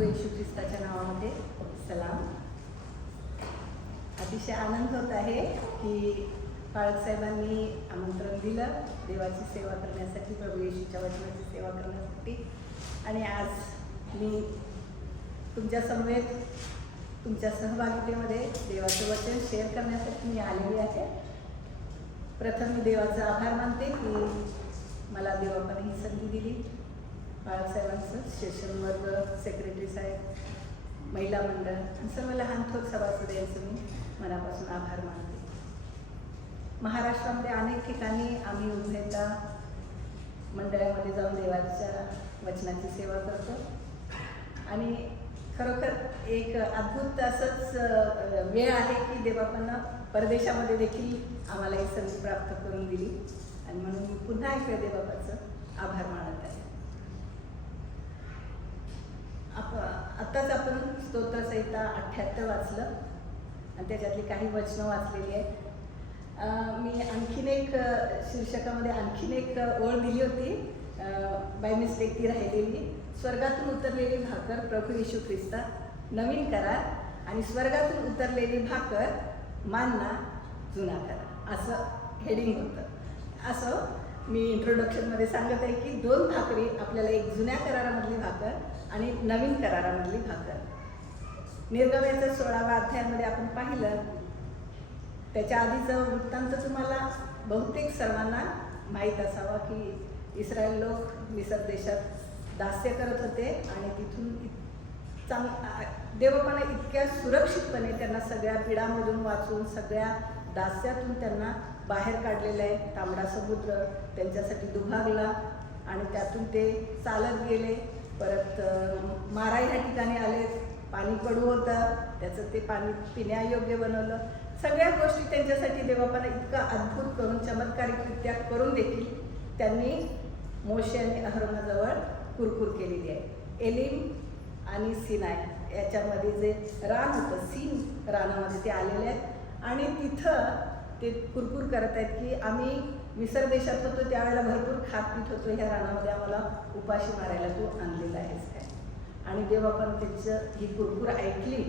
येशू ख्रिस्ताच्या नावामध्ये सलाम. अतिशय आनंद होत आहे की पाळक साहेबांनी आमंत्रण दिलं देवाची सेवा करण्यासाठी, प्रभू येशूच्या वचनाची सेवा करण्यासाठी. आणि आज मी तुमच्या समवेत तुमच्या सहभागितेमध्ये देवाचं वचन शेअर करण्यासाठी मी आलेली आहे. प्रथम मी देवाचा आभार मानते की मला देवाने ही संधी दिली. बाळासाहेबांचं सेशन वर्ग, सेक्रेटरी साहेब, महिला मंडळ आणि सर्व लहान थोर सभासद यांचं मी मनापासून आभार मानते. महाराष्ट्रामध्ये अनेक ठिकाणी आम्ही उभयता मंडळामध्ये जाऊन देवाच्या वचनाची सेवा करतो आणि खरोखर एक अद्भुत असंच वेळ आहे की देवापानं परदेशामध्ये देखील आम्हाला ही संधी प्राप्त करून दिली आणि म्हणून मी पुन्हा एकदा देवापाचं आभार मानत आहे. आत्ताच आपण स्तोत्रसंहिता 78 वाचलं आणि त्याच्यातली काही वचनं वाचलेली आहेत. मी आणखीन एक शीर्षकामध्ये आणखीन एक ओळ दिली होती, बाय मिस्टेक ती राहिलेली. स्वर्गातून उतरलेली भाकर प्रभू येशू ख्रिस्ता, नवीन करार आणि स्वर्गातून उतरलेली भाकर मानना जुना करार, असं हेडिंग होतं. असं मी इंट्रोडक्शनमध्ये सांगत आहे की दोन भाकरी आपल्याला, एक जुन्या करारामधली भाकर आणि नवीन करारामधली भाकर. निर्गमनाच्या 16व्या अध्यायामध्ये आपण पाहिलं. त्याच्या आधीचं वृत्तांत तुम्हाला बहुतेक सर्वांना माहीत असावा की इस्रायल लोक मिसर देशात दास्य करत होते आणि तिथून देवापानं इतक्या सुरक्षितपणे त्यांना सगळ्या पिडामधून वाचून, सगळ्या दास्यातून त्यांना बाहेर काढलेलं आहे. तांबडा समुद्र त्यांच्यासाठी दुभागला आणि त्यातून ते चालत गेले. परत मारा ह्या ठिकाणी आले, पाणी कडू होतं, त्याचं ते पाणी पिण्यायोग्य बनवलं. सगळ्या गोष्टी त्यांच्यासाठी देवापानं इतका अद्भुत करून, चमत्कारिकरित्या करून देखील त्यांनी मोशे आणि अहरोनाजवळ कुरकुर केलेली आहे. एलिम आणि सिनाय याच्यामध्ये जे रान होतं, सीन रानामध्ये ते आलेले आहेत आणि तिथं ते कुरकुर करत आहेत की आम्ही मिसर देशात होतो त्यावेळेला भरपूर खात पीत होतो, ह्या रानामध्ये आम्हाला उपाशी मारायला तू आणलेला आहेस काय. आणि देवबापानं त्यांचं ही कुरकुर ऐकली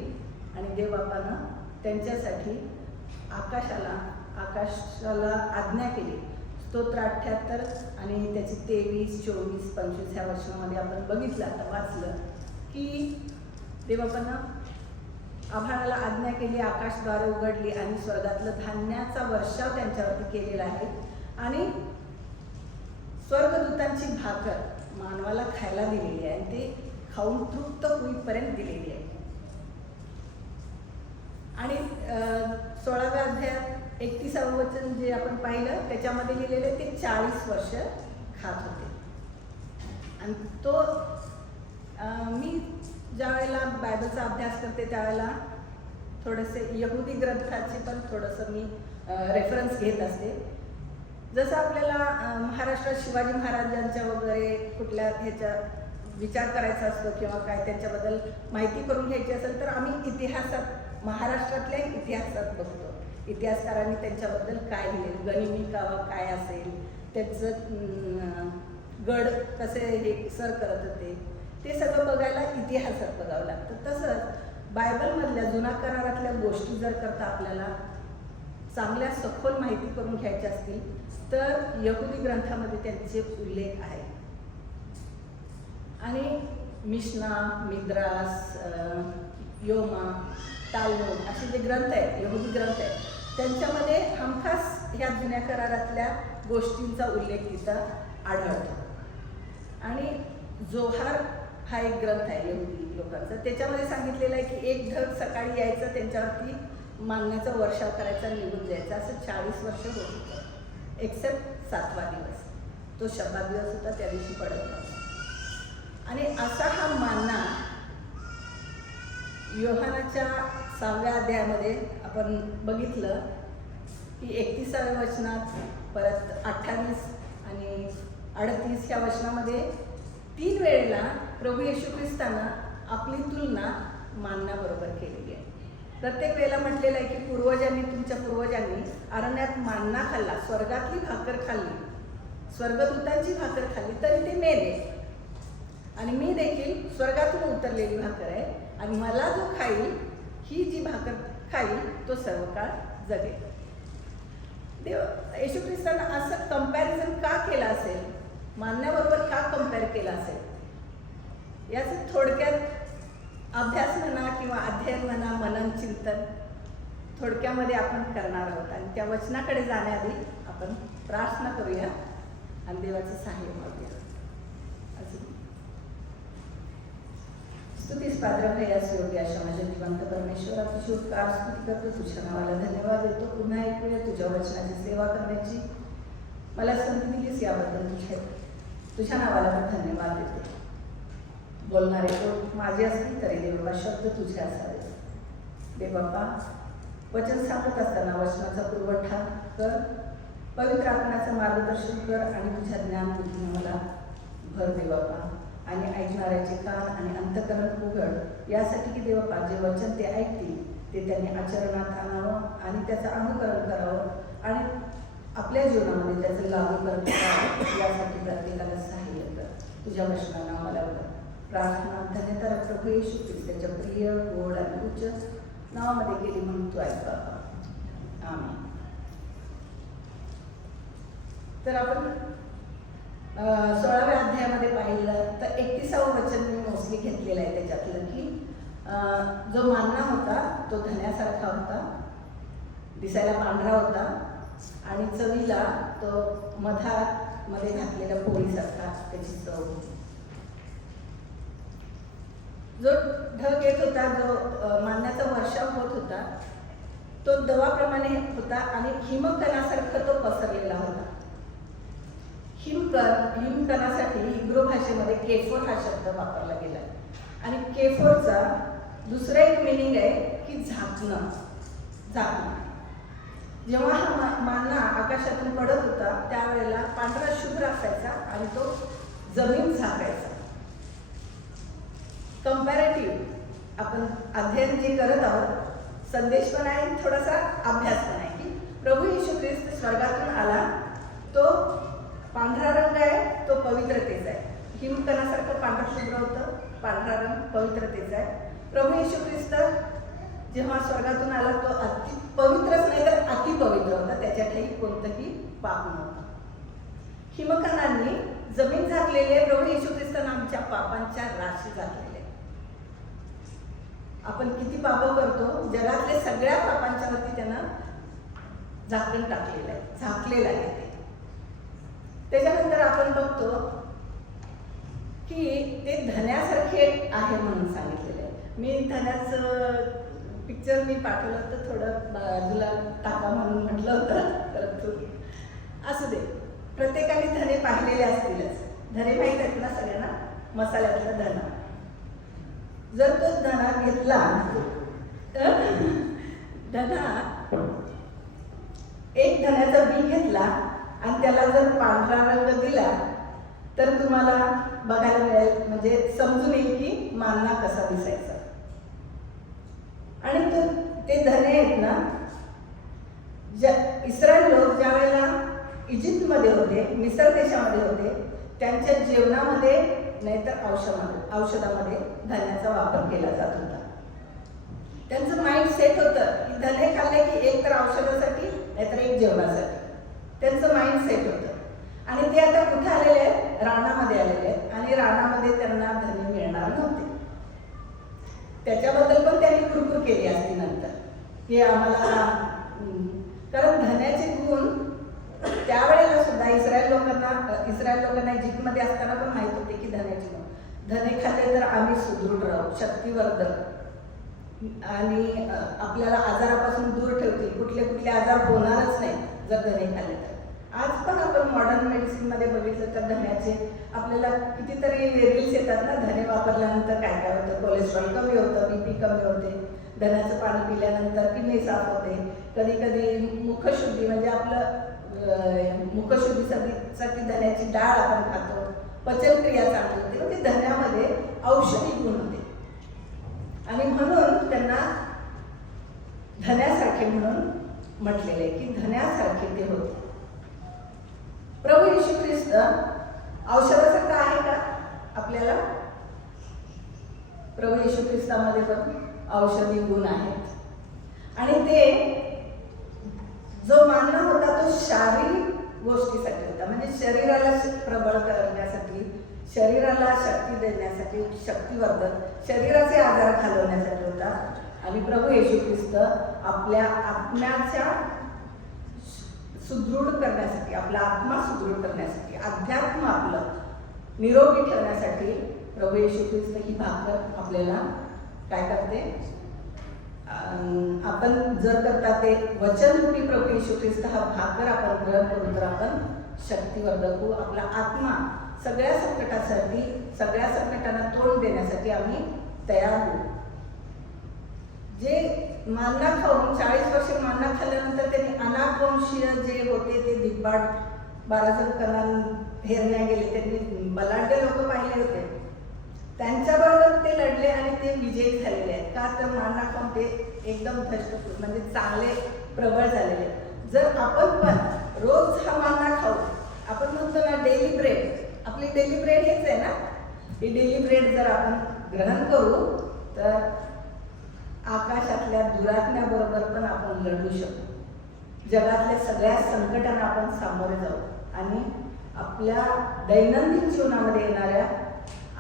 आणि देवबापानं त्यांच्यासाठी आकाशाला आज्ञा केली. स्तोत्र 78 आणि त्याची 23, 24, 25 ह्या वर्षामध्ये आपण बघितलं, आता वाचलं की देवबापानं आभाळाला आज्ञा केली, आकाशद्वारे उघडली आणि स्वर्गातलं धान्याचा वर्षाव त्यांच्यावरती केलेला आहे. आणि स्वर्गदूतांची भाकर मानवाला खायला दिलेली आहे आणि ते खाऊन तृप्त होईपर्यंत दिलेली आहे. आणि 16व्या अध्यायात 31वं वचन जे आपण पाहिलं त्याच्यामध्ये लिहिलेले ते 40 वर्ष खात होते. आणि तो मी ज्या वेळेला बायबलचा अभ्यास करते त्यावेळेला थोडेसे यहुदी ग्रंथाचे पण थोडंसं मी रेफरन्स घेत असते. जसं आपल्याला महाराष्ट्रात शिवाजी महाराजांच्या वगैरे कुठल्या ह्याच्या विचार करायचा असतो किंवा काय त्यांच्याबद्दल माहिती करून घ्यायची असेल तर आम्ही इतिहासात, महाराष्ट्रातल्या इतिहासात बघतो. इतिहासकारांनी त्यांच्याबद्दल काय लिहिले, गनिमी कावा काय असेल, त्यांचं गड कसे हे सर करत होते, ते सगळं बघायला इतिहासात बघावं लागतं. तसंच बायबलमधल्या जुना करारातल्या गोष्टी जर करता आपल्याला चांगल्या सखोल माहिती करून घ्यायच्या असतील तर यहुदी ग्रंथामध्ये त्यांचे उल्लेख आहे. आणि मिशना, मिद्रास, योमा, तालमूद असे जे ग्रंथ आहेत, यहुदी ग्रंथ आहेत, त्यांच्यामध्ये हमखास ह्या जुन्या करारातल्या गोष्टींचा उल्लेख तिथं आढळतो. आणि जोहार हा एक ग्रंथ आहे यहुदी लोकांचा, त्याच्यामध्ये सांगितलेलं आहे की एक ढग सकाळी यायचं, त्यांच्यावरती मानण्याचा वर्षाव करायचा, निघून जायचा. असं 40 वर्ष होत होतं, एक्सेप्ट 7वा दिवस, तो शब्दात दिवस होता, त्या दिवशी पडत नव्हता. आणि असा हा मानना योहानाच्या 6व्या अध्यायामध्ये आपण बघितलं की 31व्या वचनात, परत 28 आणि 38 ह्या वचनामध्ये 3 वेळेला प्रभू येशू ख्रिस्तानं आपली तुलना माननाबरोबर केलेली आहे. प्रत्येक वेळेला म्हटलेलं आहे की तुमच्या पूर्वजांनी अरण्यात मान्ना खाल्ला, स्वर्गातली भाकर खाल्ली, स्वर्गदूतांची भाकर खाल्ली, तरी ते मेले. आणि मी देखील स्वर्गातून उतरलेली भाकर आहे आणि मला जो खाईल, ही जी भाकर खाईल तो सर्व काळ जगेल. देव येशू ख्रिस्तांना असं कंपॅरिझन का केलं असेल, मानण्याबरोबर का कंपेअर केलं असेल, याचं थोडक्यात अभ्यास म्हणा किंवा अध्ययन म्हणा, मनन चिंतन थोडक्यामध्ये आपण करणार आहोत. आणि त्या वचनाकडे जाण्याआधी आपण प्रार्थना करूया आणि देवाचं सहाय्य मागूया. स्तुतीस पात्र भयास योग्य अशा माझ्या जिवंत परमेश्वरा, तुझी उपकार स्तुती करतो, तुझ्या नावाला धन्यवाद देतो. पुन्हा एक वेळ तुझ्या वचनाची सेवा करण्याची मला संधी दिलीस, याबद्दल तुझ्या नावाला पण धन्यवाद देते. बोलणारे लोक माझे असतील तरी देवा शब्द तुझे असावे. देव बाप्पा, वचन सांगत असताना वचनाचा पुरवठा कर, पवित्र आत्म्याचं मार्गदर्शन कर आणि तुझ्या ज्ञान बुद्धीने मला भर दे बाप्पा. आणि ऐकणाऱ्याचे कान आणि अंतःकरण उघड, यासाठी की देवबाप्पा जे वचन ते ऐकतील ते त्यांनी आचरणात आणावं आणि त्याचं अनुकरण करावं आणि आपल्या जीवनामध्ये त्याचं लागूकरण करावं. यासाठी प्रत्येकाला सहाय्य कर. तुझ्या वचनानं आम्हाला प्रार्थना धन्यता प्रभू येशू ख्रिस्ताच्या प्रिय गोड आणि उच्च नावामध्ये केली म्हणून तू ऐक बाबा. आमेन. तर आपण 16व्या अध्यायामध्ये पाहिलं तर 31वं वचन मी मोस्टली घेतलेलं आहे त्याच्यातलं, की जो मान्ना होता तो धन्यासारखा होता, दिसायला पांढरा होता आणि चवीला तो मधामध्ये घातलेल्या पोळीसारखा त्याची चव होती. जो ढग येत होता, जो मान्याचा वर्षाव होत होता, तो दवाप्रमाणे होता आणि हिमकणासारखं तो पसरलेला होता. हिमकणासाठी हिब्रू भाषेमध्ये केफोर हा शब्द वापरला गेला आणि केफोरचा दुसरा एक मिनिंग आहे की झाकणं. जेव्हा हा मान्ना आकाशातून पडत होता त्यावेळेला पांढरा शुभ्र असायचा आणि तो जमीन झाकायचा. कंपॅरेटिव्ह आपण अध्ययन जे करत आहोत, संदेश पण आहे, थोडासा अभ्यास पण आहे, की प्रभू येशू ख्रिस्त स्वर्गातून आला, तो पांढरा रंग आहे, तो पवित्रतेचा आहे. हिमकणासारखं पांढरा शुभ्र होतं, पांढरा रंग पवित्रतेचा आहे. प्रभू येशू ख्रिस्त जेव्हा स्वर्गातून आला तो अति पवित्रच नाही तर अतिपवित्र होता, त्याच्यातही कोणतंही पाप नव्हतं. हिमकणांनी जमीन झाकलेली आहे. प्रभू येशू ख्रिस्तांना आमच्या पापांच्या राशी झाकलेल्या आहे. आपण किती पाप करतो, जगातले सगळ्या पापांच्या वरती त्यानं झाकण टाकलेलं आहे, झाकलेलं आहे. त्याच्यानंतर आपण बघतो की ते धन्यासारखे आहे म्हणून सांगितलेलं आहे. मी धन्याचं पिक्चर मी पाठवलं होतं, थोडं बाजूला टाका म्हणून म्हटलं होतं, परंतु असू दे. प्रत्येकाने धने पाहिलेले असतीलच. धने माहीत आहेत ना सगळ्यांना, मसाल्यातला धना. जर तो धना घेतला, एक धन्याचा बी घेतला आणि त्याला जर पांढरा रंग दिला तर तुम्हाला बघायला मिळेल, म्हणजे समजून येईल की मान्ना कसा दिसायचा. आणि ते धने आहेत ना, इस्रायल लोक ज्या वेळेला इजिप्तमध्ये होते, मिसर देशामध्ये होते, त्यांच्या जेवणामध्ये नाहीतर औषधामध्ये धन्याचा वापर केला जात होता. त्यांचं माइंड सेट होतं की धने खाल्ले की एक तर औषधासाठी नाहीतर एक जेवणासाठी. त्यांचं माइंड सेट होतं. आणि ते आता कुठे आलेले आहेत, रानामध्ये आलेले आहेत आणि रानामध्ये त्यांना धने मिळणार नव्हते. त्याच्याबद्दल पण त्यांनी कुरकुर केली असती नंतर की आम्हाला, कारण धन्याचे गुण त्यावेळेला सुद्धा इस्रायल लोकांना इजिप्तमध्ये असताना पण माहीत होते की धन्याचे गुण. धने खाल्ले तर आम्ही सुदृढ राहू, शक्तिवर्धक आणि आपल्याला आजारापासून दूर ठेवतील, कुठले आजार होणारच नाही जर धने खाल्ले तर. आज पण आपण मॉडर्न मेडिसिनमध्ये बघितलं तर धन्याचे आपल्याला कितीतरी रील्स येतात ना, धने वापरल्यानंतर काय काय होतं, कोलेस्ट्रॉल कमी होतं, BP कमी होते, धन्याचं पाणी पिल्यानंतर किडनी साफ होते, कधी कधी मुखशुद्धी म्हणजे आपलं मुखशुद्धीसाठी धन्याची डाळ आपण खातो, पचनक्रिया चांगली होते. म्हणजे धन्यामध्ये औषधी गुण होते आणि म्हणून त्यांना धन्यासारखे म्हणून म्हटलेले की धन्यासारखे ते होते. प्रभू येशू ख्रिस्त औषधासारखा आहे का आपल्याला? ख्रिस्तामध्ये पण औषधी गुण आहेत आणि ते जो मानना होता तो शारीरिक गोष्टीसाठी होता, म्हणजे शरीराला प्रबळ करण्यासाठी, शरीराला शक्ती देण्यासाठी, शक्तिवर्धक, शरीराचे आजार घालवण्यासाठी होता. आणि प्रभू येशू ख्रिस्त आपल्या आत्म्याच्या सुदृढ करण्यासाठी, आपला आत्मा सुदृढ करण्यासाठी, अध्यात्म आपलं निरोगी ठेवण्यासाठी प्रभू येशू ख्रिस्त ही भाकर आपल्याला काय करते, आपण जर करता ते वचनरूपी प्रभू येशू ख्रिस्त हा भाकर आपण ग्रहण करून तर आपण शक्तिवर्धक होऊ, आपला आत्मा सगळ्या संकटासाठी, सगळ्या संकटांना तोंड देण्यासाठी आम्ही तयार होऊ. जे मान्ना खाऊन 40 वर्ष मान्ना खाल्ल्यानंतर त्यांनी अनाकवंशीय जे होते ते दिग्बाड 12 जण कणान हेरण्या गेले, त्यांनी बलाढ्य लोक पाहिले होते, त्यांच्याबरोबर ते लढले आणि ते विजयी झालेले आहेत. का तर मान्ना खाऊन ते एकदम धष्टपूर्ण म्हणजे चांगले प्रबळ झालेले. जर आपण पण रोज हा मान्ना खाऊ, आपण म्हणतो ना डेली ब्रेड, आपली डेली ब्रेड हेच आहे ना, ही डेली ब्रेड जर आपण ग्रहण करू तर आकाशातल्या दुरात्म्याबरोबर पण आपण लढू शकतो, जगातल्या सगळ्या संकटांना आपण सामोरे जाऊ आणि आपल्या दैनंदिन जीवनामध्ये येणाऱ्या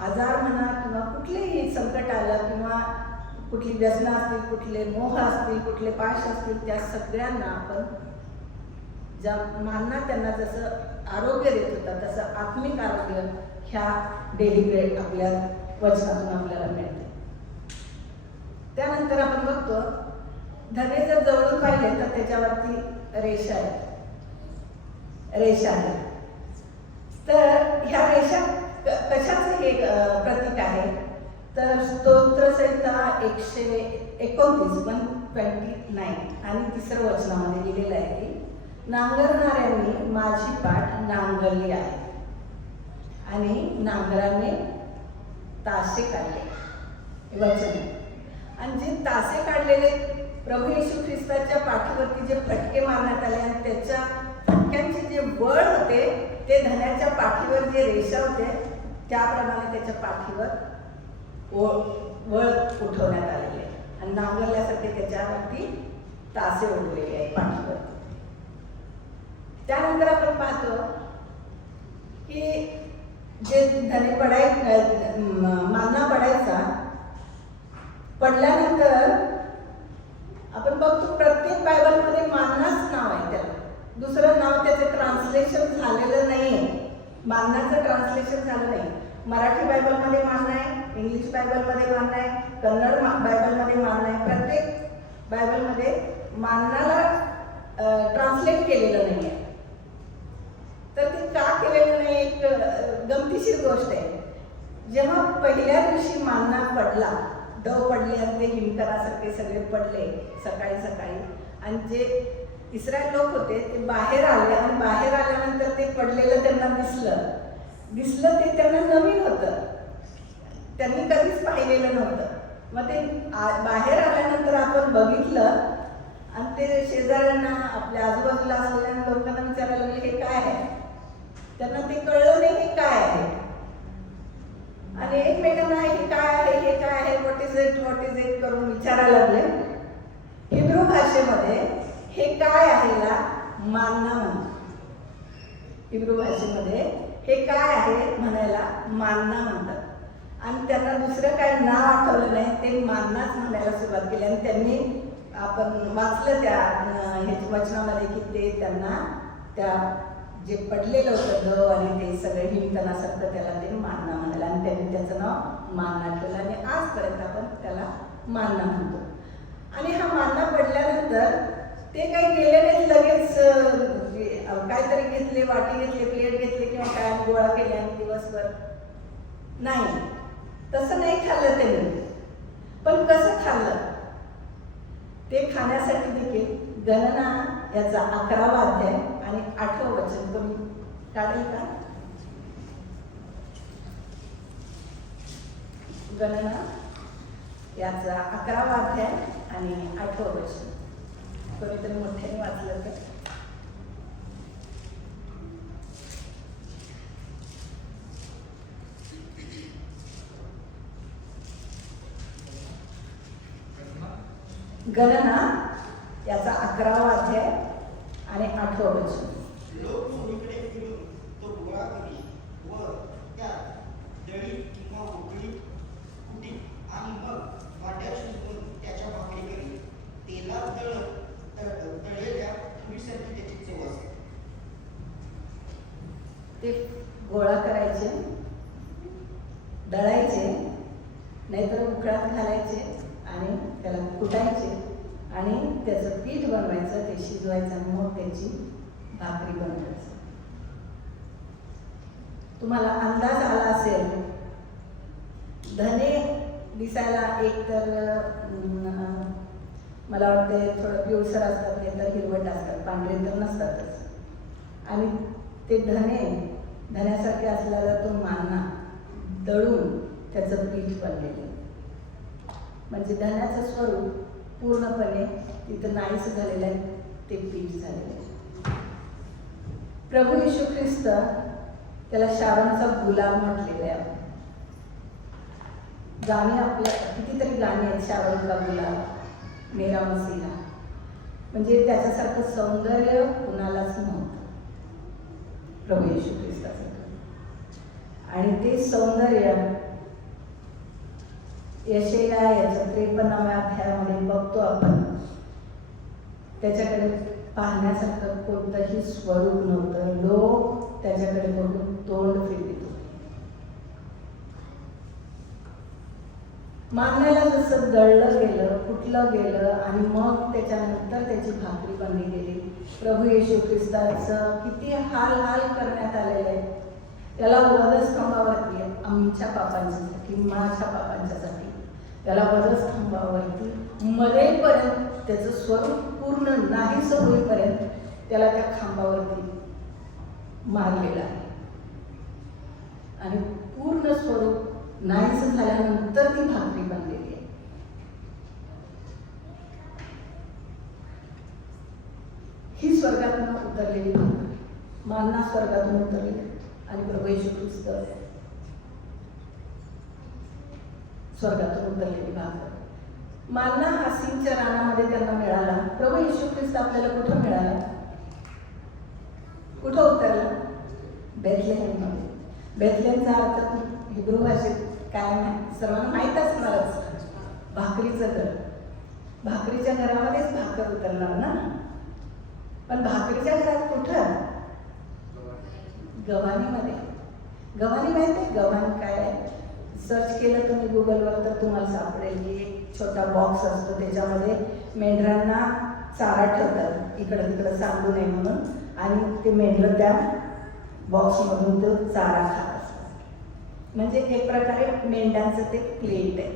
आजार म्हणा किंवा कुठलेही संकट आलं किंवा कुठली व्यसनं असतील, कुठले मोह असतील, कुठले पाश असतील, त्या सगळ्यांना आपण ज्या मानना त्यांना जसं आरोग्य देत होता तसं आत्मिक आरोग्य ह्या डेली ब्रेड आपल्या वचनातून आपल्याला मिळते. त्यानंतर आपण बघतो धने जर जवळून पाहिले तर त्याच्यावरती रेषा आहे. तर ह्या रेषा कशाचं हे प्रतीक आहे तर स्तोत्रसंहिता 129 आणि 3 वचनामध्ये लिहिलेलं आहे की नांगरणाऱ्यांनी माझी पाठ नांगरली आहे आणि नांगराने तासे काढले. वचन आणि जे तासे काढलेले प्रभू येशू ख्रिस्ताच्या पाठीवरती जे फटके मारण्यात आले आणि त्याच्या फटक्यांचे जे वळ होते ते धन्याच्या पाठीवर जे रेषा होते त्याप्रमाणे त्याच्या पाठीवर वळ उठवण्यात आलेले आणि नांगरल्यासारखे त्याच्यावरती तासे उडलेले आहेत पाठीवरती. त्यानंतर आपण पाहतो की जे धने मान्ना पडायचा, पडल्यानंतर आपण बघतो प्रत्येक बायबलमध्ये मान्नाच नाव आहे, त्याला दुसरं नाव त्याचं ट्रान्सलेशन झालेलं नाही आहे, मान्नाचं ट्रान्सलेशन झालं नाही. मराठी बायबलमध्ये मान्ना आहे, इंग्लिश बायबलमध्ये मान्ना आहे, कन्नड बायबलमध्ये मान्ना आहे, प्रत्येक बायबलमध्ये मान्नाला ट्रान्सलेट केलेलं नाही आहे. तर ते का केलेलं नाही, एक गमतीशीर गोष्ट आहे. जेव्हा पहिल्या दिवशी मान्ना पडला, दव पडली आणि ते हिमकरासारखे सगळे पडले सकाळी सकाळी आणि जे इस्रायल लोक होते ते बाहेर आले आणि बाहेर आल्यानंतर ते पडलेलं त्यांना दिसलं ते त्यांना नवीन होतं, त्यांनी कधीच पाहिलेलं नव्हतं. मग ते बाहेर आल्यानंतर आपण बघितलं आणि ते शेजाऱ्यांना आपल्या आजूबाजूला असलेल्या लोकांना विचारायला लागले हे काय आहे, त्यांना ते कळलं नाही हे काय आहे आणि एकमेकांना हे काय आहे हे काय आहे व्हॉट इज इट करून विचारायला लागले. हिब्रू भाषेमध्ये हे काय आहे ला मान्ना म्हणतात. हिब्रू भाषेमध्ये हे काय आहे म्हणायला मान्ना म्हणतात आणि त्यांना दुसरं काय नाव आठवलं नाही, ते मान्नाच म्हणायला सुरुवात केली आणि त्यांनी आपण वाचलं त्या वचनामध्ये की ते त्यांना त्या जे पडलेलं होतं दव आणि ते सगळे हिमतनासारखं त्याला ते मान्ना म्हणायला आणि त्यांनी त्याचं नाव मान्ना ठेवलं आणि आजपर्यंत आपण त्याला मान्ना म्हणतो. आणि हा मान्ना पडल्यानंतर ते काही गेले नाहीत लगेच काहीतरी घेतले, वाटी घेतले, प्लेट घेतले किंवा काय गोळा केले आणि दिवसभर नाही, तसं नाही खाल्लं त्यांनी. पण कसं खाल्लं ते खाण्यासाठी देखील गणना याचा 11वा अध्याय आणि 8वं वचन कोणी काढेल का? गणना याचा 11वा अध्याय आणि 8वं वचन कोणीतरी मोठ्याने वाचलं तर. गणना याचा 11वा अध्याय आणि 8वं वचन. लोक चोहीकडे फिरून तो गोळा करी व त्यात दळी किंवा उकळी कुटी आणि मग वाट्यात शिजवून त्याच्या भाकरी करी. तेलात तळलेल्या पुरीसारखी त्याची चव असते. ते गोळा करायचे, दळायचे, नाहीतर उकळात घालायचे आणि त्याला कुटायचे आणि त्याचं पीठ बनवायचं, ते शिजवायचं आणि मग त्याची भाकरी बनवायचं. तुम्हाला अंदाज आला असेल, धने दिसायला एक तर मला वाटते थोडं पिवळसर असतात, नाही तर हिरवट असतात, पांढरे तर नसतातच. आणि ते धन्यासारखे असलेला तो माना दळून त्याचं पीठ बनलेलं, म्हणजे धन्याचं स्वरूप पूर्णपणे तिथं नाहीच झालेलं आहे, ते पीठ झालेलं आहे. प्रभू येशू ख्रिस्त त्याला शारोनचा गुलाब म्हटलेलं आहे. गाणी आपल्या कितीतरी गाणी आहेत, शारोन का गुलाब, मेरा मसीहा, म्हणजे त्याच्यासारखं सौंदर्य कुणालाच नव्हतं प्रभू येशू ख्रिस्ताचं. आणि ते सौंदर्य यशया याच्या 53व्या अध्यायामध्ये बघतो आपण. त्याच्याकडे पाहण्यासारखं कोणतंही स्वरूप नव्हतं. लोक त्याच्याकडे बघून तोंड फिरवित होते. मानण्याला जसं दळलं गेलं, कुटलं गेलं आणि मग त्याच्यानंतर त्याची भाकरी बनली गेली. प्रभू येशू ख्रिस्ताचं किती हाल हाल करण्यात आलेलं आहे. त्याला वधस्तंभावरती, आमच्या पापांच्यासाठी, माझ्या पापांच्यासाठी त्याला वधस्तंभावरती मरेपर्यंत, त्याचं स्वरूप पूर्ण नाहीस होईपर्यंत त्याला त्या खांबावरती मारलेलं आहे. आणि पूर्ण स्वरूप नाहीस झाल्यानंतर ती भाकरी बनलेली आहे. ही स्वर्गातून उतरलेली भाकरी, मान्ना स्वर्गातून उतरली आणि प्रभू येशू ख्रिस्त स्वर्गातून उतरलेली भाकर. मान्ना हा सीनच्या रानामध्ये त्यांना मिळाला. प्रभू येशू ख्रिस्त आपल्याला कुठं मिळाला? कुठं उतरला? बेथलेहेममध्ये. बेथलेहमचा अर्थ हिब्रू भाषेत काय नाही, सर्वांना माहीत असणारच, भाकरीचं घर. भाकरीच्या घरामध्येच भाकर उतरणार ना. पण भाकरीच्या घरात कुठं? गव्हाणीमध्ये. गव्हाणी माहिती आहे? गव्हाण काय आहे? सर्च केलं तुम्ही गुगलवर तर तुम्हाला सापडेल की एक छोटा बॉक्स असतो, त्याच्यामध्ये मेंढरांना चारा ठेवतात, इकडं तिकडं सांडू नये म्हणून, आणि ते मेंढरं त्या बॉक्समधून तो चारा खात असतात. म्हणजे एक प्रकारे मेंढ्यांचं ते प्लेट आहे.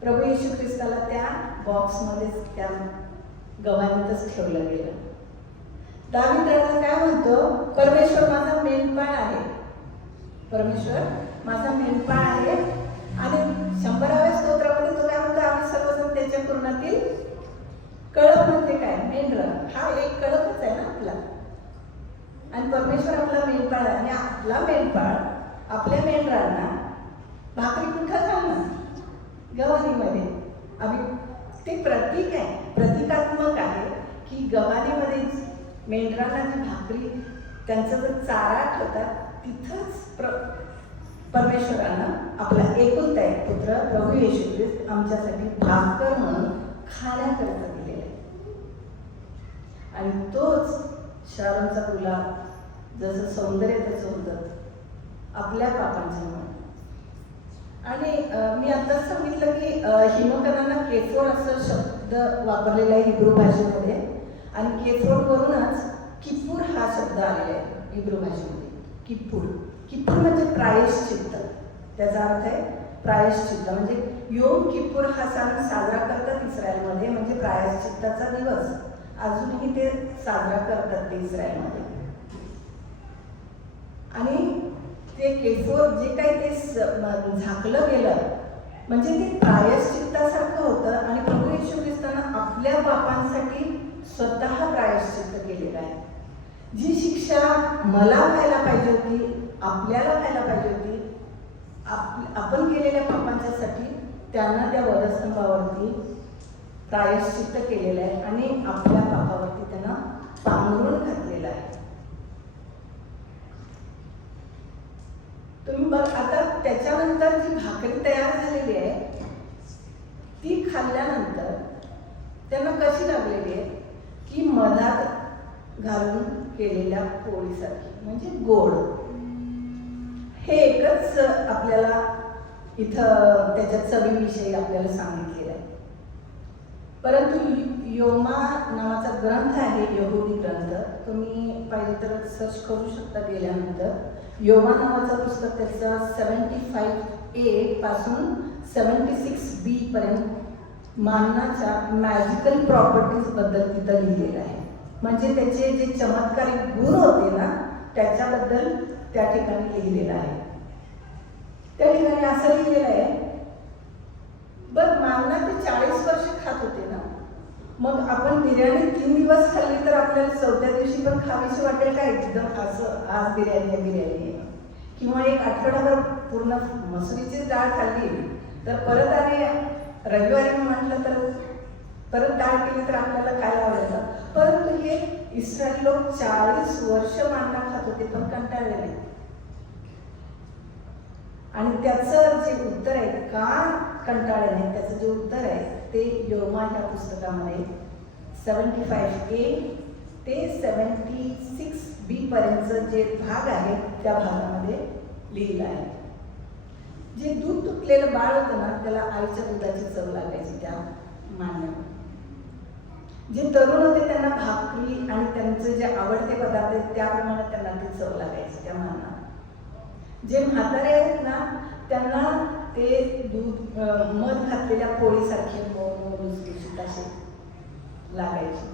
प्रभू येशू ख्रिस्ताला त्या बॉक्समध्येच, त्या गव्हाणीतच ठेवलं गेलं. दावीद राजा काय म्हणतो? परमेश्वर माझा मेंढपाळ आहे, परमेश्वर माझा मेंढपाळ आहे. आणि 100व्या स्तोत्रामध्ये तो काय म्हणतो? आम्ही सर्वजण त्याच्या कुरणातील कळप. म्हणजे काय? मेंढर. हा एक कळपच आहे ना आपला. आणि परमेश्वर आपला मेंढपाळ आहे. आणि आपला मेंढपाळ आपल्या मेंढरांना भाकरी कुठं घालणार? गव्हाणीमध्ये. ते प्रतीक आहे, प्रतिकात्मक आहे की गव्हाणीमध्येच मेंढरांना जी भाकरी, त्यांचा जो चारा ठेवतात, तिथंच परमेश्वरानं आपला एकुलता एक पुत्र प्रभू येशू ख्रिस्त आमच्यासाठी भाकर म्हणून खाण्याकरता दिलेला आहे. आणि तोच शारोनचा गुलाब, जसं सौंदर्य त्याचं होतं आपल्या पापांच्यामुळे. आणि मी आत्ताच सांगितलं की हिमकणांना केफोर असं शब्द वापरलेला आहे हिब्रू भाषेमध्ये. आणि केफोरवरूनच किप्पूर हा शब्द आलेला आहे हिब्रू भाषेमध्ये. किप्पूर, किप्पूर म्हणजे प्रायश्चित्त. त्याचा अर्थ आहे प्रायश्चित्त. म्हणजे योम किप्पूर हा सण साजरा करतात इस्रायलमध्ये, म्हणजे प्रायश्चित्ताचा दिवस. अजूनही ते साजरा करतात ते इस्रायलमध्ये. आणि ते केफोर जे काही ते झाकलं गेलं, म्हणजे ते प्रायश्चित्तासारखं होतं. आणि प्रभू येशू ख्रिस्तानं आपल्या पापांसाठी स्वतः प्रायश्चित्त केलेलं आहे. जी शिक्षा मला व्हायला पाहिजे होती, आपल्याला व्हायला पाहिजे होती, आपण केलेल्या पापांच्यासाठी त्यांना त्या वधस्तंभावरती प्रायश्चित्त केलेलं आहे आणि आपल्या पापावरती त्यांना पांघरून घातलेलं आहे. तुम्ही बघ, आता त्याच्यानंतर जी भाकरी तयार झालेली आहे ती खाल्ल्यानंतर त्यांना कशी लागलेली आहे की मधात घालून केलेल्या पोळीसारखी, म्हणजे गोड. हे एकच आपल्याला इथं त्याच्या चवीविषयी आपल्याला सांगितलेलं आहे. परंतु योमा नावाचा ग्रंथ आहे, यहुदी ग्रंथ, तुम्ही पाहिजे तर सर्च करू शकता गेल्यानंतर. योमा नावाचं पुस्तक त्याचं 75A पासून 76B पर्यंत माननाच्या मॅजिकल प्रॉपर्टीज बद्दल तिथं लिहिलेलं आहे. म्हणजे त्याचे जे चमत्कारिक गुण होते ना त्याच्याबद्दल त्या ठिकाणी लिहिलेलं आहे. त्या ठिकाणी असं लिहिलेलं आहे, बरं मानना ते 40 वर्ष खात होते ना, मग आपण बिर्याणी 3 दिवस खाल्ली तर आपल्याला 4थ्या दिवशी पण खावीशी वाटेल का? एकदम असं आज बिर्याणी आहे. किंवा एक आठवडाभर पूर्ण मसुरीचीच डाळ खाल्ली तर परत आणि रविवारी म्हटलं तर परत डाळ केली तर आपल्याला खायला आवडायचं. परंतु हे इस्रायल लोक 40 वर्ष मांडा खात होते पण कंटाळले नाही. आणि त्याचं जे उत्तर आहे का कंटाळले नाही, त्याचं जे उत्तर आहे ते योमा ह्या पुस्तकामध्ये 75A ते 76B पर्यंतचं जे भाग आहे त्या भागामध्ये लिहिलं आहे. जे दूध तुटलेलं बाळ होतं ना त्याला आईच्या दुधाची चव लागायची त्या मान्यावर. जे तरुण होते त्यांना भाकरी आणि त्यांचे जे आवडते पदार्थ आहेत त्याप्रमाणे त्यांना ती चव लागायची त्या मानावर. जे म्हातारे आहेत ना त्यांना ते दूध मध घातलेल्या पोळीसारखे लुसलुशीत असे लागायचे.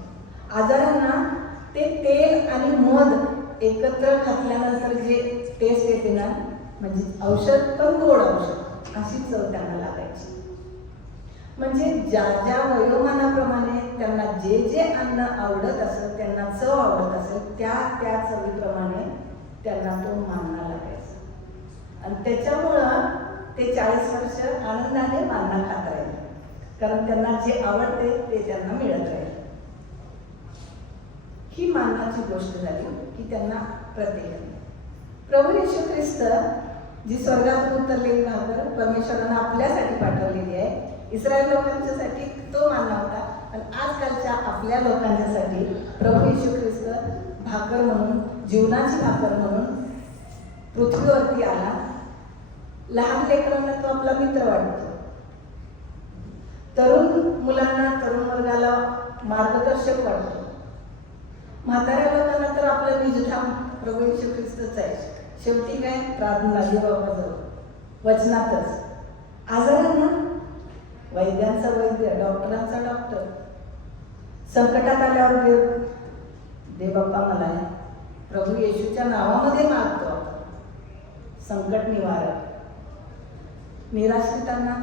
आजारांना ते तेल आणि मध एकत्र घातल्यानंतर जे टेस्ट येते ना, म्हणजे औषध पण गोड औषध अशी चव त्यांना लागायची. म्हणजे ज्या ज्या वयोमानाप्रमाणे त्यांना जे जे अन्न आवडत असेल, त्यांना चव आवडत असेल, त्या त्या चवीप्रमाणे त्यांना तो मानना लागायचा. आणि त्याच्यामुळं ते 40 वर्ष आनंदाने मानना खात राहिले, कारण त्यांना जे आवडते ते त्यांना मिळत राहील. ही माननाची गोष्ट झाली की त्यांना प्रत्येकाने प्रभू येशू ख्रिस्त जी स्वर्गातून उतरलेली भाकर परमेश्वरानं आपल्यासाठी पाठवलेली आहे. इस्रायल लोकांच्यासाठी तो मानना होता, आणि आजकालच्या आपल्या लोकांच्यासाठी प्रभू येशू ख्रिस्त भाकर म्हणून, जीवनाची भाकर म्हणून पृथ्वीवरती आला. लहान लेकरांना तो आपला मित्र वाटतो, तरुण मुलांना, तरुण वर्गाला मार्गदर्शक वाटतो, म्हाताऱ्या लोकांना तर आपलं निजधाम प्रभू येशू ख्रिस्तच आहे. शेवटी काय प्रार्थना देवाजवळ वचनातच. आजारांना वैद्यांचा वैद्य, डॉक्टरांचा डॉक्टर, संकटात आल्यावर दे बाप्पा मला आहे, प्रभू येशूच्या नावामध्ये मागतो आपण संकट निवारक. निराश्रितांना,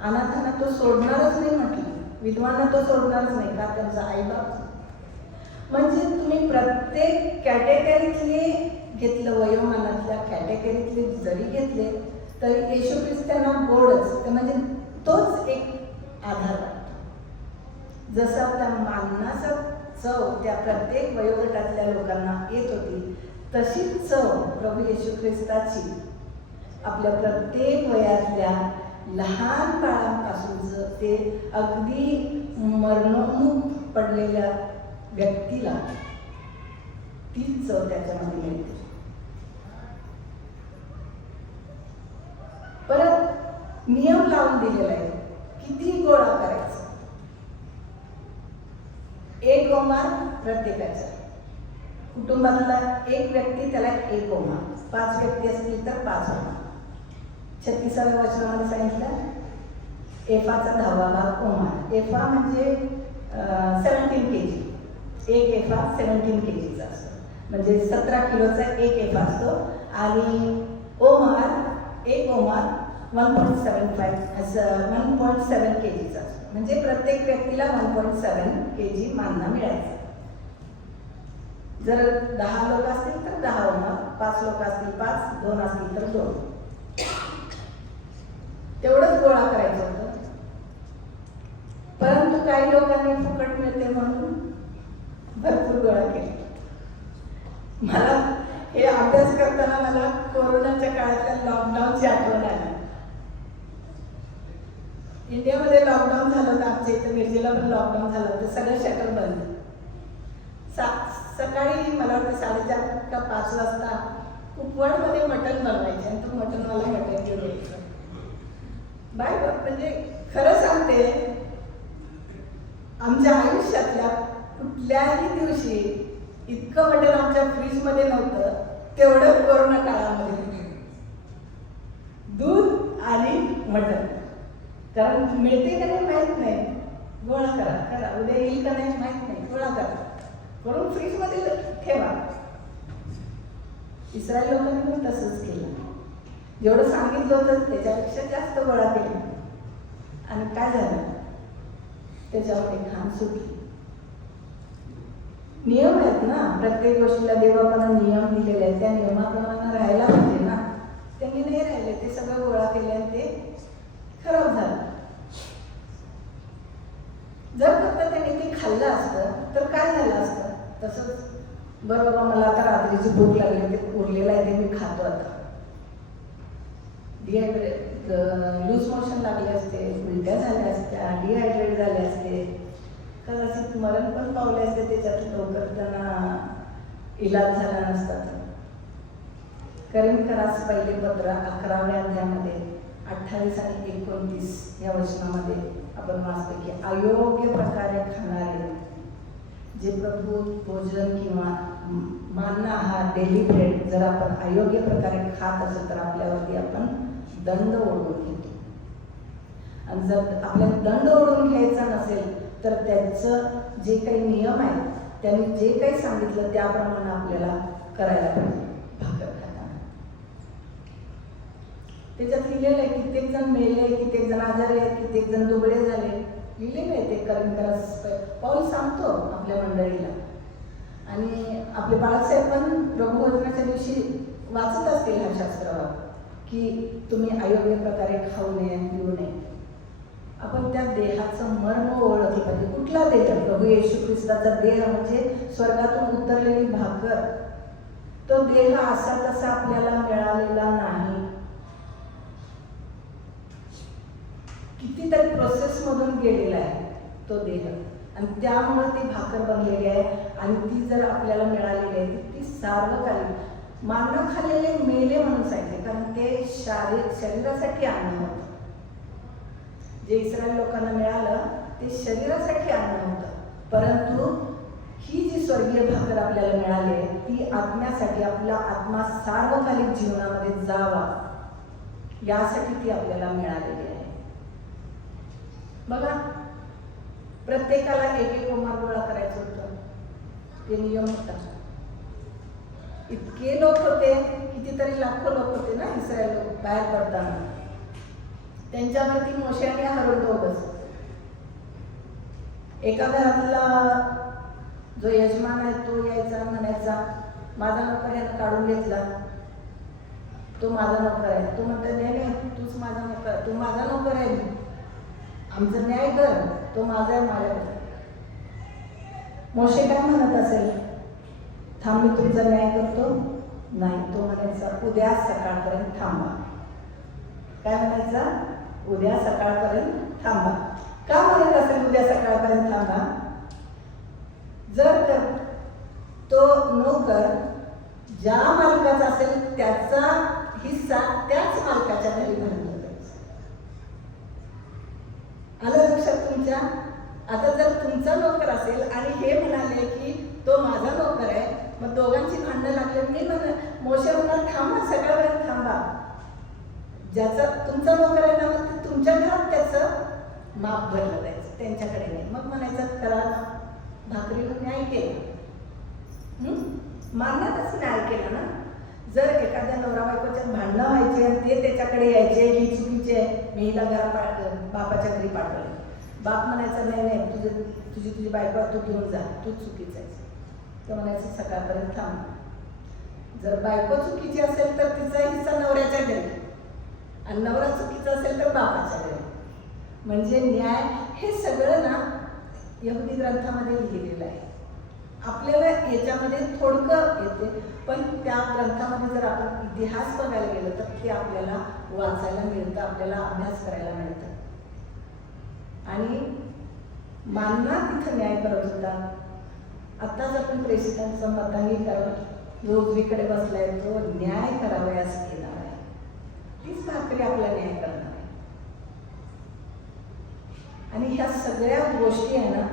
अनाथांना तो सोडणारच नाही म्हटलं, विधवांना तो सोडणारच नाही का त्यांचा आईबाप. म्हणजे तुम्ही प्रत्येक कॅटेगरीतले घेतलं, वयोमानातल्या कॅटेगरीतले जरी घेतले तरी येशू ख्रिस्त त्यांना गोडच, म्हणजे तोच एक आधार वाटतो. जसं त्या माननाचा चव त्या प्रत्येक वयोगटातल्या लोकांना येत होती, तशीच चव प्रभू येशू ख्रिस्ताची आपल्या प्रत्येक वयातल्या लहान बाळांपासूनच ते अगदी मरणोन्मुख पडलेल्या व्यक्तीला तीच चव त्याच्यामध्ये मिळते. परत नियम लावून दिलेला आहे, किती गोळा करायचा. एक ओमार प्रत्येकाचा, कुटुंबातला एक व्यक्ती त्याला एक ओमार, 5 व्यक्ती असतील तर 5 ओमार. 36व्या वचनामध्ये सांगितलं एफाचा 10वा भाग ओमार. एफा म्हणजे 17 kg. एक एफा 17 kgचा असतो, म्हणजे 17 किलोचा एक एफा असतो. आणि ओमार, एक ओमार 1.75 असं 1.7 kgचा असतो, म्हणजे प्रत्येक व्यक्तीला 1.7 kg मानना मिळायचा. जर 10 लोक असतील तर 10 ओमार, 5 लोक असतील 5, 2 असतील तर 2. तेवढंच गोळा करायचं होतं. भरपूर गोळा केला. मला हे अभ्यास करताना मला कोरोनाच्या काळातल्या लॉकडाऊनची आठवण आली. इंडियामध्ये लॉकडाऊन झालं होतं, आमच्या इथं मिरजेला पण लॉकडाऊन झालं होतं, सगळं शटर बंद. सकाळी मला वाटतं 4:30 का 5 वाजता उपवनमध्ये मटण बनवायचे आणि तो मटण मला मटण घेऊन यायचं. बाय म्हणजे खरं सांगते, आमच्या आयुष्यातल्या कुठल्याही दिवशी इतकं मटण आमच्या फ्रीजमध्ये नव्हतं तेवढं कोरोना काळामध्ये. दूध आणि मटण, कारण मिळते का नाही माहीत नाही, गोळा करा, उद्या येईल का नाही माहीत नाही, गोळा करा करून फ्रीजमध्ये ठेवा. इस्रायल लोकांनी पण तसंच केलं. जेवढं सांगितलं होतं त्याच्यापेक्षा जास्त गोळा केला. आणि काय झालं, त्याच्यावर एक घाण सुटली. नियम आहेत ना, प्रत्येक गोष्टीला देवापाना नियम दिलेले आहेत, त्या नियमाप्रमाणे राहायला पाहिजे ना. त्यांनी नाही राहिले, ते सगळं गोळा केले आणि ते खराब झालं. जर फक्त त्यांनी ते खाल्लं असतं तर काय झालं असतं, तसंच बरं बाबा मला आता रात्रीची भूक लागली, ते उरलेलं आहे ते मी खातो आता. लूज मोशन लागले असते, उलट्या झाल्या असत्या, डिहायड्रेट झाले असते, कदाचित मरण पण पावले असते, त्याच्यात लवकर त्यांना इलाज झाला नसता. करीमकरास पहिले पत्र 11व्या अध्यायामध्ये 28 आणि 29 या वचनामध्ये आपण वाचतो की अयोग्य प्रकारे खाणारे जे प्रभू भोजन किंवा मानना आहार डेली ब्रेड जर आपण अयोग्य प्रकारे खात असेल तर आपल्यावरती आपण दंड ओढून घेतो. आणि जर आपल्याला दंड ओढून घ्यायचा नसेल तर त्याचं जे काही नियम आहेत, त्यांनी जे काही सांगितलं त्याप्रमाणे आपल्याला करायला पाहिजे. भाकर खाताना त्याच्यात लिहिलेलं आहे, कित्येक जण मेले, कित्येक जण आजारी आहेत, कित्येक जण दुबळे झाले, लिहिलेलं आहे ते करीमकरास. पाऊल सांगतो आपल्या मंडळीला. आणि आपले बाळासाहेब पण ब्रह्मभोजनाच्या दिवशी वाचत असतील हा शास्त्रावर की तुम्ही अयोग्य प्रकारे खाऊ नये, पिऊ नये. आपण त्या देहाचं मर्म ओळखलं पाहिजे. कुठला देह? प्रभू येशू ख्रिस्ताचा देह म्हणजे स्वर्गातून उतरलेली भाकर. तो देह असा तसा आपल्याला मिळालेला नाही, कितीतरी प्रोसेस मधून गेलेला आहे तो देह, आणि त्यामुळे ती भाकर बनलेली आहे. आणि ती जर आपल्याला मिळालेली आहे ती सार्वकालिक. मानव खाल्लेले मेले म्हणून सांगितले, कारण ते शरीरासाठी अन्न होतं. जे इस्रायल लोकांना मिळालं ते शरीरासाठी अन्न होतं, परंतु ही जी स्वर्गीय भाकर आपल्याला मिळाली आहे ती आत्म्यासाठी, आपला आत्मा सार्वकालिक जीवनामध्ये जावा यासाठी ती आपल्याला मिळालेली आहे. बघा, प्रत्येकाला एक ओमार गोळा करायचं होतं, ते नियम होता. इतके लोक होते, कितीतरी लाखो लोक होते ना इस्रायल लोक बाहेर पडताना. त्यांच्यावरती मोशे आणि हारून दोघंच. एका घरातला जो यजमान आहे तो यायचा, म्हणायचा माझा नोकर यानं काढून घेतला, तो माझा नोकर आहे. तो म्हणतो नाही नाही, तूच माझा नोकर, तू माझा नोकर आहे, आमचा न्याय कर, तो माझा आहे, माझ्याकडे. मोशे काय म्हणत असेल, थांब मी तुमचा न्याय करतो? नाही, तो म्हणायचा उद्या सकाळपर्यंत थांबा. काय म्हणायचा? उद्या सकाळपर्यंत थांबा. का म्हणत असेल उद्या सकाळपर्यंत थांबा? जर तो नोकर ज्या मालकाचा असेल त्याचा हिस्सा त्याच मालकाच्या घरी भरला जायचा. आलं लक्षात तुमच्या? आता जर तुमचा नोकर असेल आणि हे म्हणाले की तो माझा नोकर आहे, मग दोघांची भांडणं लागले. मी मोशे म्हणाल थांबा, सकाळपर्यंत थांबा. ज्याचा तुमचा नोकर आहे ना, मग तुमच्या घरात त्याचं माप भरलं जायचं, त्यांच्याकडे नाही. मग म्हणायचं करा, भाकरीवर न्याय केला, मारणारच न्याय केला ना. जर एखाद्या नवरा बायकोच्यात भांडणं व्हायचे आणि ते त्याच्याकडे यायचे, ही चुकीचे आहे, मी हिला बापाच्या घरी पाठवले, बाप म्हणायचं नाही नाही, तुझी बायको तू घेऊन जा, तूच चुकीचं आहे. तर म्हणायचं सकाळपर्यंत थांब. जर बायको चुकीची असेल तर तिचा हिस्सा नवऱ्याच्या घरी, आणि नवरा चुकीचा असेल तर बापाच्या घरी. म्हणजे न्याय हे सगळं ना यहुदी ग्रंथामध्ये लिहिलेलं आहे. आपल्याला याच्यामध्ये थोडकं येते, पण त्या ग्रंथामध्ये जर आपण इतिहास बघायला गेलं तर ते आपल्याला वाचायला मिळतं, आपल्याला अभ्यास करायला मिळतं. आणि मानना तिथं न्याय करत होता. आत्ताच आपण प्रेसिडेंटचं मतांगीकरण जो उजवीकडे बसलाय तो न्याय करावयास येणार आहे. तीच भाकरी आपला न्याय करणार आहे. आणि ह्या सगळ्या गोष्टी आहे ना,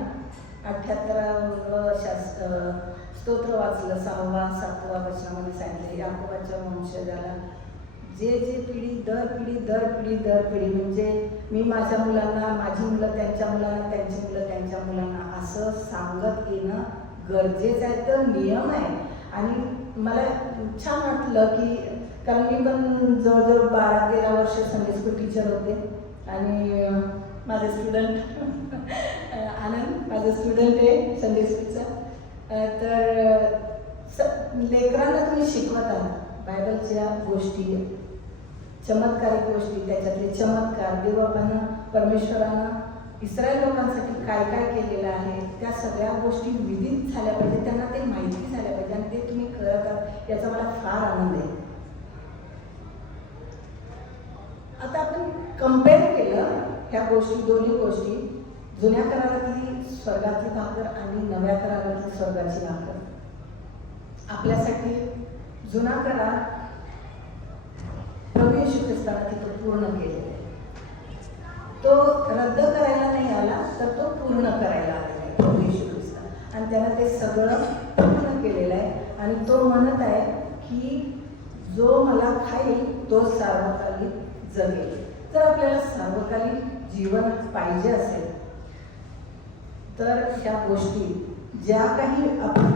78 स्तोत्र वाचलं, 6वा 7वा वचनामध्ये सांगितलं, याकोबाच्या वंशजाला जे पिढी दर पिढी म्हणजे मी माझ्या मुलांना, माझी मुलं त्यांच्या मुलांना, त्यांची मुलं त्यांच्या मुलांना असं सांगत येणं गरजेचं आहे. तर नियम आहे. आणि मला छान वाटलं की कारण मी पण जवळजवळ 12-13 वर्ष संडे स्कूल टीचर होते. आणि माझे स्टुडंट आनंद माझं स्टुडंट आहे संडे स्कूलचा. तर लेकरांना तुम्ही शिकवत आहात बायबलच्या गोष्टी, चमत्कारिक गोष्टी, त्याच्यातले चमत्कार, देवानं परमेश्वरानं इस्रायल लोकांसाठी काय काय केलेलं आहे, त्या सगळ्या गोष्टी विदित झाल्या पाहिजे, त्यांना ते माहिती झाल्या पाहिजे आणि ते तुम्ही करत आहात याचा मला फार आनंद आहे. आता आपण कम्पेअर केलं ह्या गोष्टी, दोन्ही गोष्टी, जुन्या करारातली स्वर्गातली भाकर आणि नव्या करारातली स्वर्गाची भाकर. आपल्यासाठी जुना करार प्रभू येशू ख्रिस्ताने तिथं पूर्ण केलेला आहे. तो रद्द करायला नाही आला, तर तो पूर्ण करायला आलेला आहे प्रभू येशू ख्रिस्त. आणि त्यानं ते सगळं पूर्ण केलेलं आहे. आणि तो म्हणत आहे की जो मला खाईल तो सार्वकालिक जगेल. जर आपल्याला सार्वकालिक जीवन पाहिजे असेल तर ह्या गोष्टी ज्या काही आपण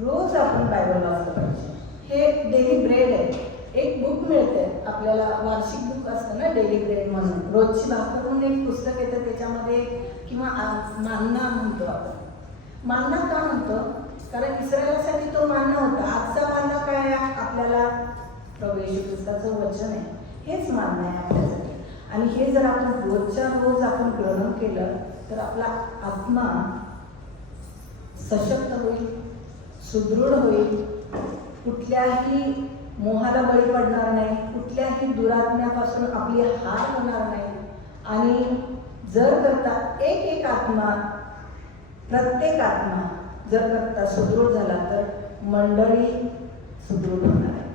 रोज आपण बायबल वाचलं पाहिजे. हे डेली ब्रेड आहे. एक बुक मिळते आपल्याला, वार्षिक बुक असतं ना डेली ब्रेड म्हणून, रोजची भाकर म्हणून एक पुस्तक येतं त्याच्यामध्ये, किंवा मान्ना म्हणतो आपण. मान्ना का म्हणतो? कारण इस्रायलासाठी तो मान्ना होता. आजचा मान्ना काय आहे? आपल्याला प्रभू येशू ख्रिस्ताचं वचन आहे, हेच मान्ना आहे आपल्यासाठी. आणि हे जर आपण रोजच्या रोज आपण ग्रहण केलं तर आपला आत्मा सशक्त होईल, सुदृढ होईल, कुठल्याही मोहाला बळी पडणार नाही, कुठल्याही दुरात्म्यापासून आपली हार होणार नाही. आणि जर करता एक आत्मा, प्रत्येक आत्मा जर करता सुदृढ झाला तर मंडळी सुदृढ होणार आहे.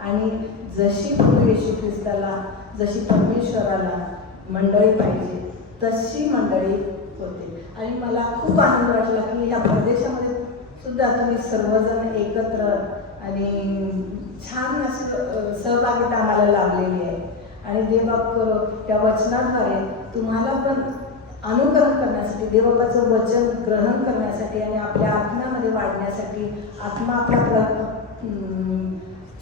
आणि जशी प्रभू येशू ख्रिस्ताला, जशी परमेश्वराला मंडळी पाहिजे तशी मंडळी होते. आणि मला खूप आनंद वाटला की ह्या प्रदेशामध्ये सुद्धा तुम्ही सर्वजण एकत्र आणि छान अशी सहभागिता आम्हाला लाभलेली आहे. आणि देवबाप त्या वचनाद्वारे तुम्हाला पण अनुकरण करण्यासाठी, देवबापाचं वचन ग्रहण करण्यासाठी आणि आपल्या आत्म्यामध्ये वाढण्यासाठी, आत्मा आपल्या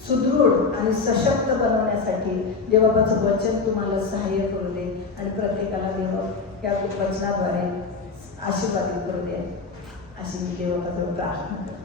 सुदृढ आणि सशक्त बनवण्यासाठी देवबापाचं वचन तुम्हाला सहाय्य करू दे. आणि प्रत्येकाला देवबाप या वचनाद्वारे आशीर्वादित करू दे, अशी मी देवबापाजवळ प्रार्थना करते.